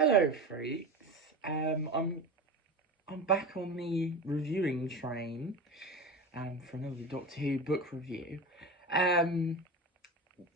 Hello, freaks. I'm back on the reviewing train. For another Doctor Who book review. Um,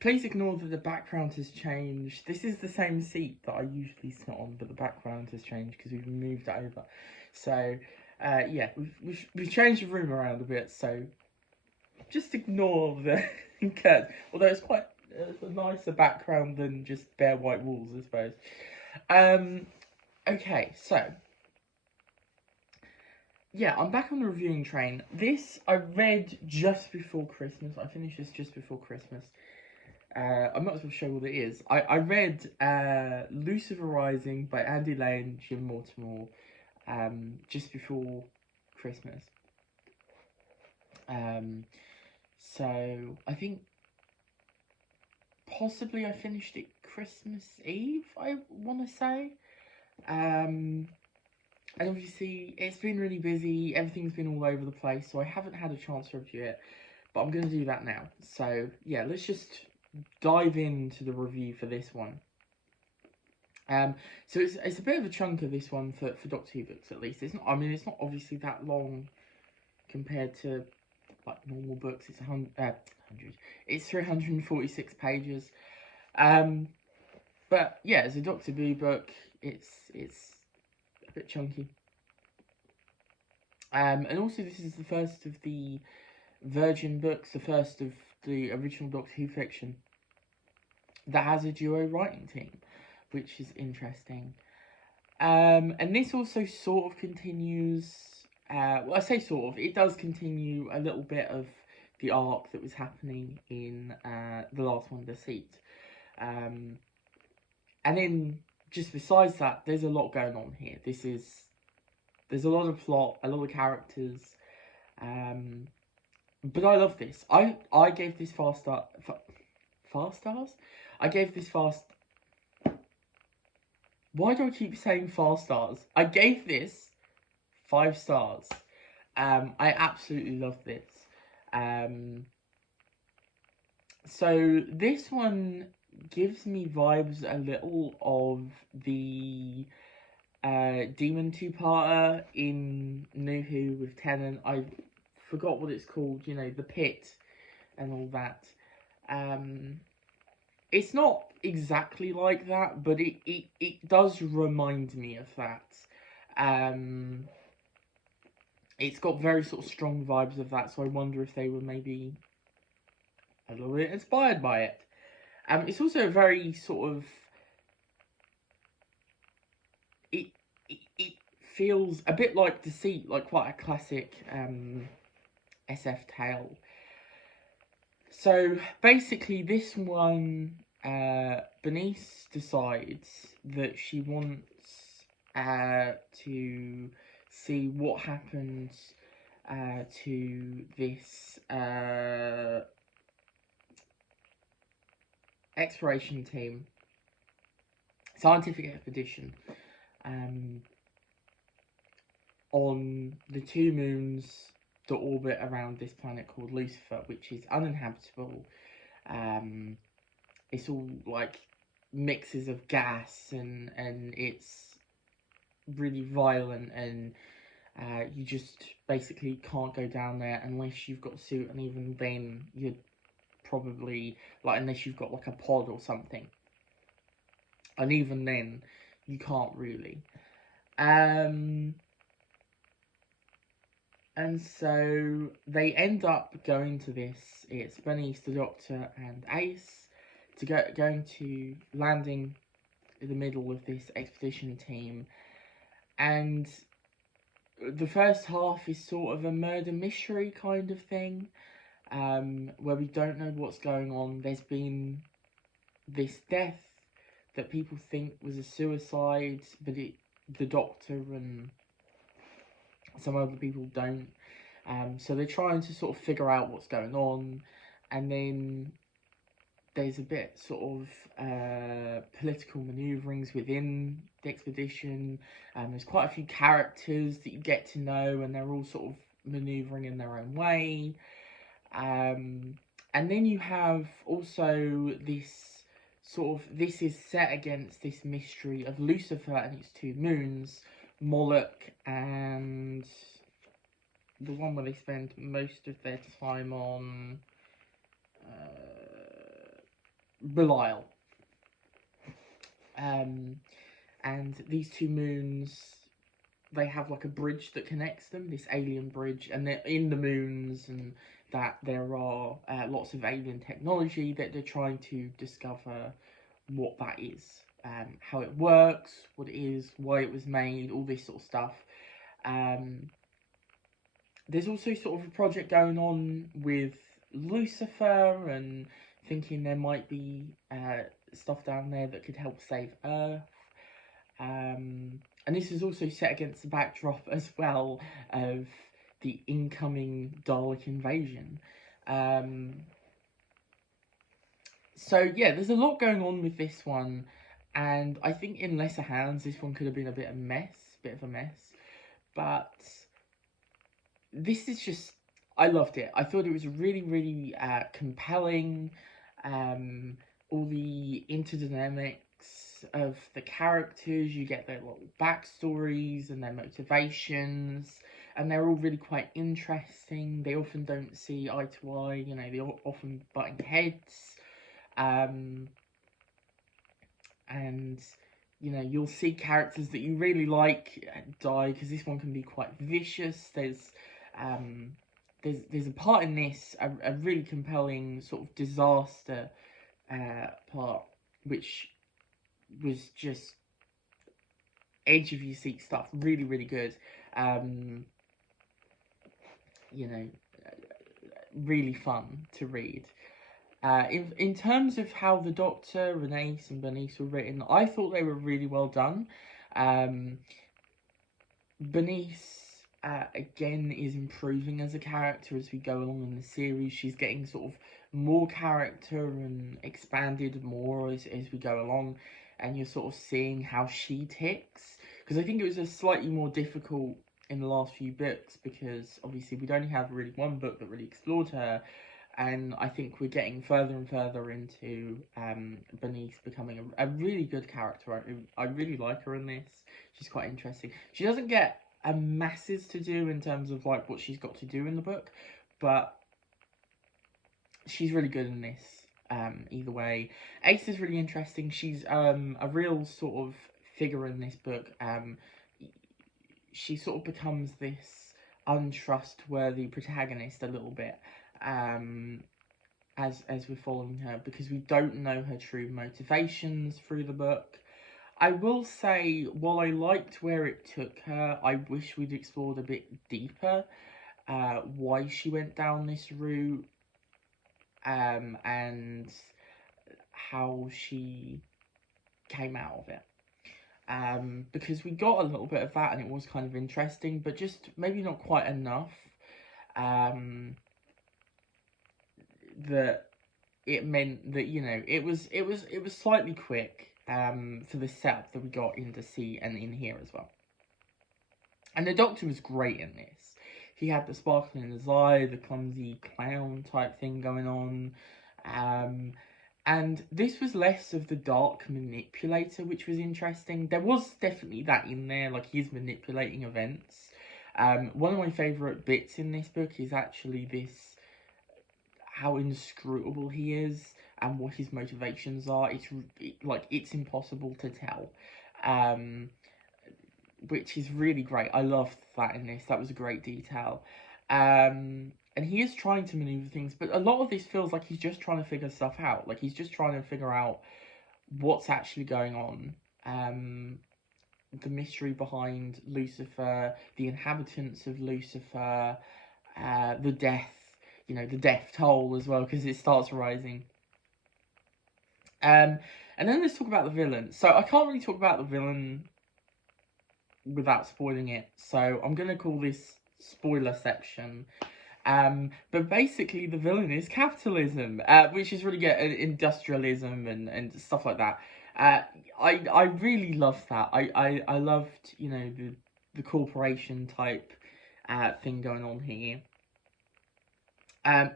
Please ignore that the background has changed. This is the same seat that I usually sit on, but the background has changed because we've moved it over. So, yeah, we've changed the room around a bit. So just ignore the curtains. Although it's a nicer background than just bare white walls, I suppose. Okay, so yeah, I'm back on the reviewing train. This I read just before Christmas. I finished this just before Christmas. I might as well show what it is. I read Lucifer Rising by Andy Lane, Jim Mortimore, just before Christmas. So I think possibly I finished it Christmas Eve, I want to say. And obviously, it's been really busy, everything's been all over the place, so I haven't had a chance to review it, but I'm going to do that now. So, yeah, let's just dive into the review for this one. So it's a bit of a chunk of this one for Doctor Who books, at least. It's not obviously that long compared to, like, normal books. It's 100, it's 346 pages. But, yeah, as a Doctor Who book, it's a bit chunky. And also this is the first of the Virgin books, the first of the original Doctor Who fiction that has a duo writing team, which is interesting. And this also sort of continues, well, I say sort of, it does continue a little bit of the arc that was happening in The Last One Deceit. And then, just besides that, there's a lot going on here. There's a lot of plot, a lot of characters, but I love this. I gave this 5 stars? I gave this Why do I keep saying 4 stars? I gave this 5 stars. I absolutely love this. So this one gives me vibes a little of the Demon two-parter in New Who with Tennant. I forgot what it's called, you know, the pit and all that. It's not exactly like that, but it does remind me of that. It's got very sort of strong vibes of that, so I wonder if they were maybe a little bit inspired by it. It's also a very sort of it feels a bit like Deceit, like quite a classic SF tale. So basically, this one, Bernice decides that she wants to see what happens to this exploration team, scientific expedition, on the 2 moons that orbit around this planet called Lucifer, which is uninhabitable. It's all like mixes of gas and it's really violent, and you just basically can't go down there unless you've got a suit, and even then you're probably, like, unless you've got like a pod or something, and even then you can't really. And so they end up going to this. It's Bernice, the Doctor, and Ace going to landing in the middle of this expedition team. And the first half is sort of a murder mystery kind of thing, where we don't know what's going on. There's been this death that people think was a suicide, but the Doctor and some other people don't. So they're trying to sort of figure out what's going on, and then there's a bit sort of political manoeuvrings within the expedition. There's quite a few characters that you get to know, and they're all sort of manoeuvring in their own way. And then you have also this sort of this is set against this mystery of Lucifer and its two moons, Moloch and the one where they spend most of their time on, Belial. And these two moons, they have like a bridge that connects them, this alien bridge, and they're in the moons, and that there are lots of alien technology that they're trying to discover what that is, how it works, what it is, why it was made, all this sort of stuff. There's also sort of a project going on with Lucifer, and thinking there might be stuff down there that could help save Earth. And this is also set against the backdrop as well of the incoming Dalek invasion. So yeah, there's a lot going on with this one, and I think in lesser hands, this one could have been a bit of a mess. But this is just, I loved it. I thought it was really, really compelling. All the interdynamics of the characters, you get their little backstories and their motivations, and they're all really quite interesting. They often don't see eye to eye, you know, they're often butting heads. And you know, you'll see characters that you really like die, because this one can be quite vicious. There's a part in this, a really compelling sort of disaster part, which was just edge of your seat stuff, really, really good. You know, really fun to read. In terms of how the Doctor, Renace and Bernice were written, I thought they were really well done. Bernice, again, is improving as a character as we go along in the series. She's getting sort of more character and expanded more as we go along, and you're sort of seeing how she ticks. Because I think it was a slightly more difficult in the last few books, because obviously we'd only have really one book that really explored her, and I think we're getting further and further into Bernice becoming a really good character. I really like her in this. She's quite interesting. She doesn't get a masses to do in terms of like what she's got to do in the book, but she's really good in this. Either way, Ace is really interesting. She's a real sort of figure in this book. She sort of becomes this untrustworthy protagonist a little bit, as we're following her, because we don't know her true motivations through the book. I will say, while I liked where it took her, I wish we'd explored a bit deeper why she went down this route, and how she came out of it. Because we got a little bit of that, and it was kind of interesting, but just maybe not quite enough. That it meant that, you know, it was slightly quick for the setup that we got in DC and in here as well. And the Doctor was great in this. He had the sparkle in his eye, the clumsy clown type thing going on. And this was less of the dark manipulator, which was interesting. There was definitely that in there, like he's manipulating events. One of my favourite bits in this book is actually this, how inscrutable he is and what his motivations are. It's impossible to tell, which is really great. I loved that in this. That was a great detail. And he is trying to maneuver things, but a lot of this feels like he's just trying to figure stuff out. Like he's just trying to figure out what's actually going on. The mystery behind Lucifer, the inhabitants of Lucifer, the death, you know, the death toll as well, because it starts rising. And then let's talk about the villain. So I can't really talk about the villain without spoiling it, so I'm going to call this spoiler section. But basically the villain is capitalism, which is really good, industrialism and stuff like that. I really loved that. I loved, you know, the corporation type thing going on here.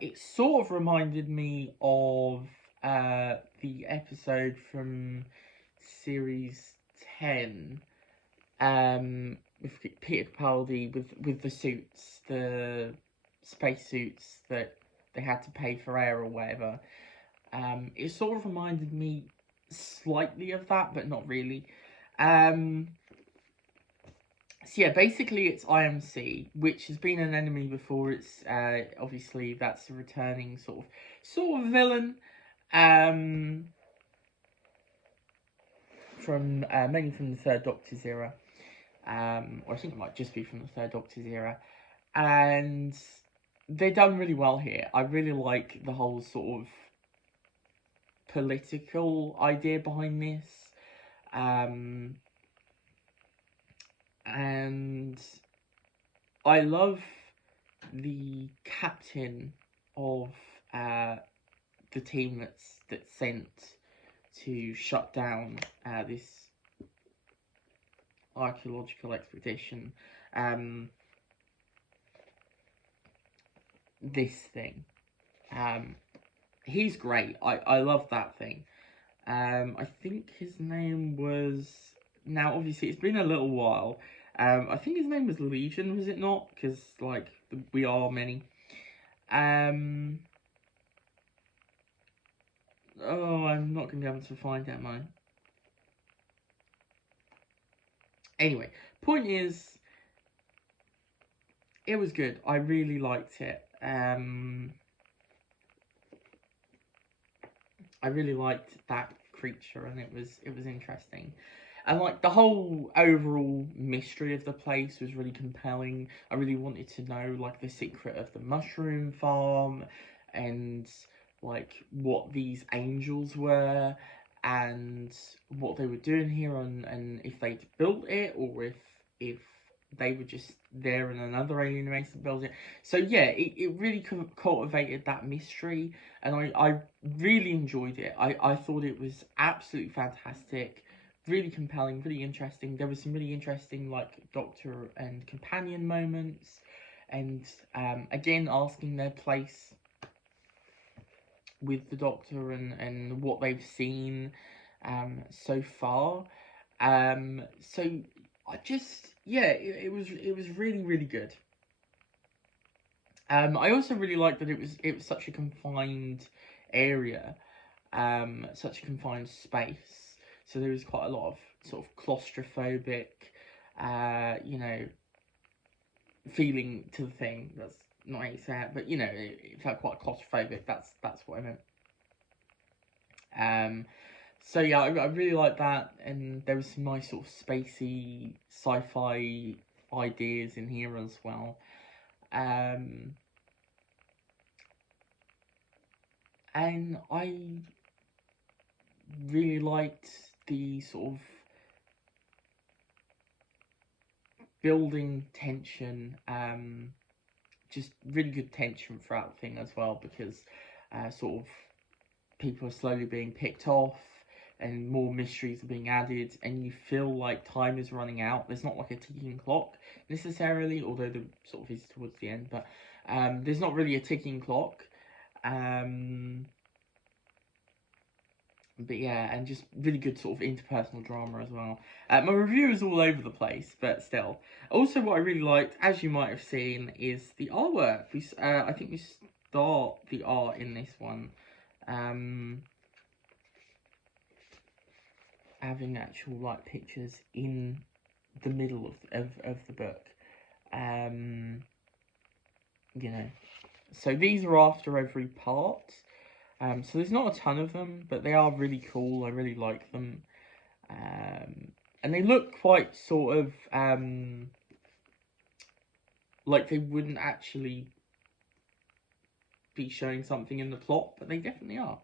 It sort of reminded me of the episode from series 10, with Peter Capaldi with the suits, the space suits that they had to pay for air or whatever. It sort of reminded me slightly of that, but not really. So yeah, basically it's IMC, which has been an enemy before. It's obviously that's a returning sort of villain, from mainly from the Third Doctor's era, or I think it might just be from the Third Doctor's era, and they've done really well here. I really like the whole sort of political idea behind this, and I love the captain of the team that's sent to shut down this archaeological expedition. This thing. He's great. I love that thing. I think his name was... Now, obviously, it's been a little while. I think his name was Legion, was it not? Because, like, we are many. Oh, I'm not going to be able to find that, man. Anyway, point is, it was good. I really liked it. I really liked that creature, and it was interesting. And like the whole overall mystery of the place was really compelling. I really wanted to know like the secret of the mushroom farm, and like what these angels were, and what they were doing here, and if they'd built it, or if they were just there and another alien race that built it. So yeah, it really cultivated that mystery, and I really enjoyed it. I thought it was absolutely fantastic, really compelling, really interesting. There was some really interesting like Doctor and companion moments, and again asking their place with the Doctor, and what they've seen so far. So I just, yeah, it was really, really good. I also really liked that it was such a confined area, such a confined space. So there was quite a lot of sort of claustrophobic, you know, feeling to the thing. That's not how you say it, but you know, it felt quite claustrophobic. That's what I meant. So yeah, I really like that, and there was some nice sort of spacey sci-fi ideas in here as well. And I really liked the sort of building tension, just really good tension throughout the thing as well, because sort of people are slowly being picked off, and more mysteries are being added, and you feel like time is running out. There's not like a ticking clock necessarily, although there sort of is towards the end, but there's not really a ticking clock. But yeah, and just really good sort of interpersonal drama as well. My review is all over the place, but still. Also, what I really liked, as you might have seen, is the artwork. I think we start the art in this one. Having actual like pictures in the middle of the book. You know, so these are after every part. So there's not a ton of them, but they are really cool. I really like them. And they look quite sort of like they wouldn't actually be showing something in the plot, but they definitely are.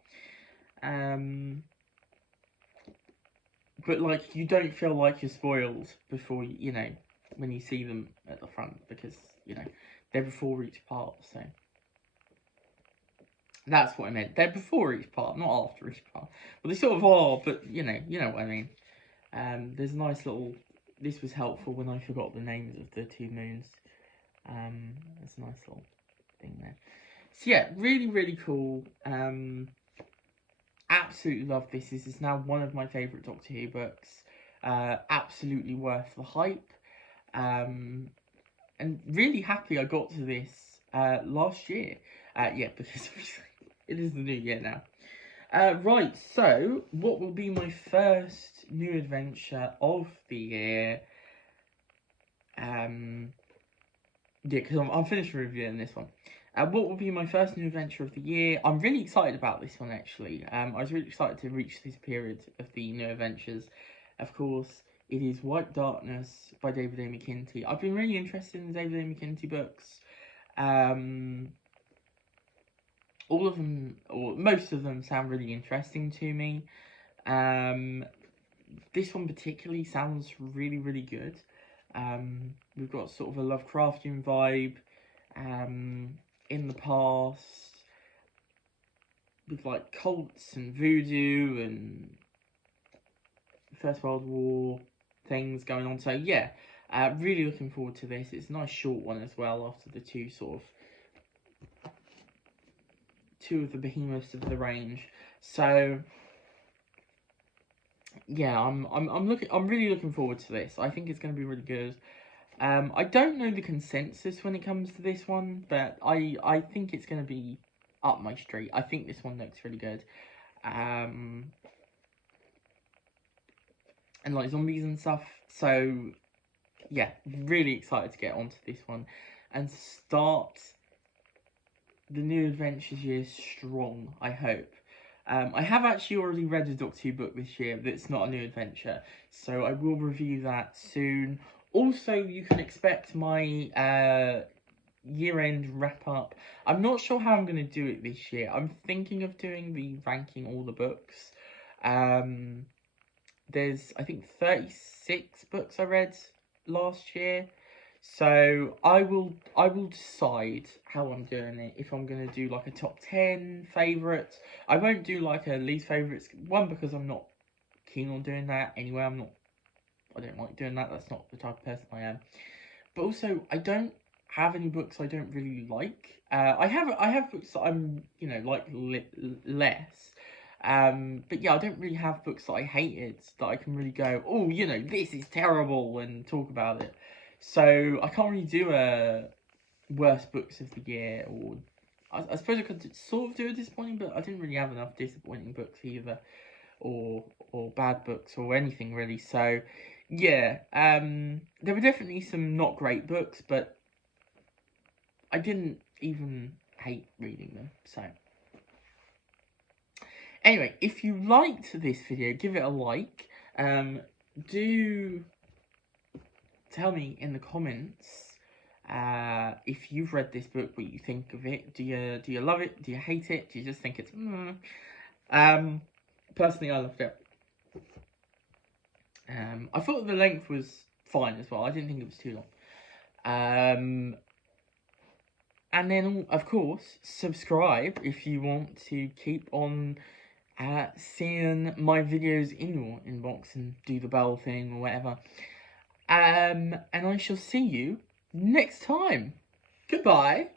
But like you don't feel like you're spoiled before you know when you see them at the front, because you know they're before each part. So that's what I meant. They're before each part, not after each part. Well, they sort of are, but you know what I mean. There's a nice little... This was helpful when I forgot the names of the two moons. There's a nice little thing there. So yeah, really, really cool. absolutely love this. This is now one of my favourite Doctor Who books. Absolutely worth the hype. And really happy I got to this last year. Yeah, because it is the new year now. Right, so what will be my first new adventure of the year? Yeah, because I'm finished reviewing this one. What will be my first new adventure of the year? I'm really excited about this one, actually. I was really excited to reach this period of the new adventures. Of course, it is White Darkness by David A. McKenty. I've been really interested in the David A. McKenty books. All of them, or most of them, sound really interesting to me. This one particularly sounds really, really good. We've got sort of a Lovecraftian vibe in the past, with like cults and voodoo and First World War things going on. So yeah, really looking forward to this. It's a nice short one as well, after the two of the behemoths of the range. So yeah, I'm really looking forward to this. I think it's going to be really good. I don't know the consensus when it comes to this one, but I think it's going to be up my street. I think this one looks really good. And like zombies and stuff. So yeah, really excited to get onto this one and start the new adventures year strong, I hope. I have actually already read a Doctor Who book this year that's not a new adventure, so I will review that soon. Also, you can expect my year-end wrap-up. I'm not sure how I'm going to do it this year. I'm thinking of doing the ranking all the books. There's, I think, 36 books I read last year. So I will decide how I'm doing it. If I'm going to do like a top 10 favourites. I won't do like a least favourites. One, because I'm not keen on doing that. Anyway, I don't like doing that. That's not the type of person I am. But also, I don't have any books I don't really like. I have books that I'm, like less. But yeah, I don't really have books that I hated that I can really go, oh, this is terrible, and talk about it. So I can't really do a worst books of the year, or I suppose I could sort of do a disappointing, but I didn't really have enough disappointing books either, or bad books or anything really. So yeah, there were definitely some not great books, but I didn't even hate reading them. So anyway, if you liked this video, give it a like. Do tell me in the comments if you've read this book, what you think of it. Do you love it? Do you hate it? Do you just think it's personally, I loved it. I thought the length was fine as well. I didn't think it was too long. And then, of course, subscribe if you want to keep on seeing my videos in your inbox, and do the bell thing or whatever. And I shall see you next time. Goodbye.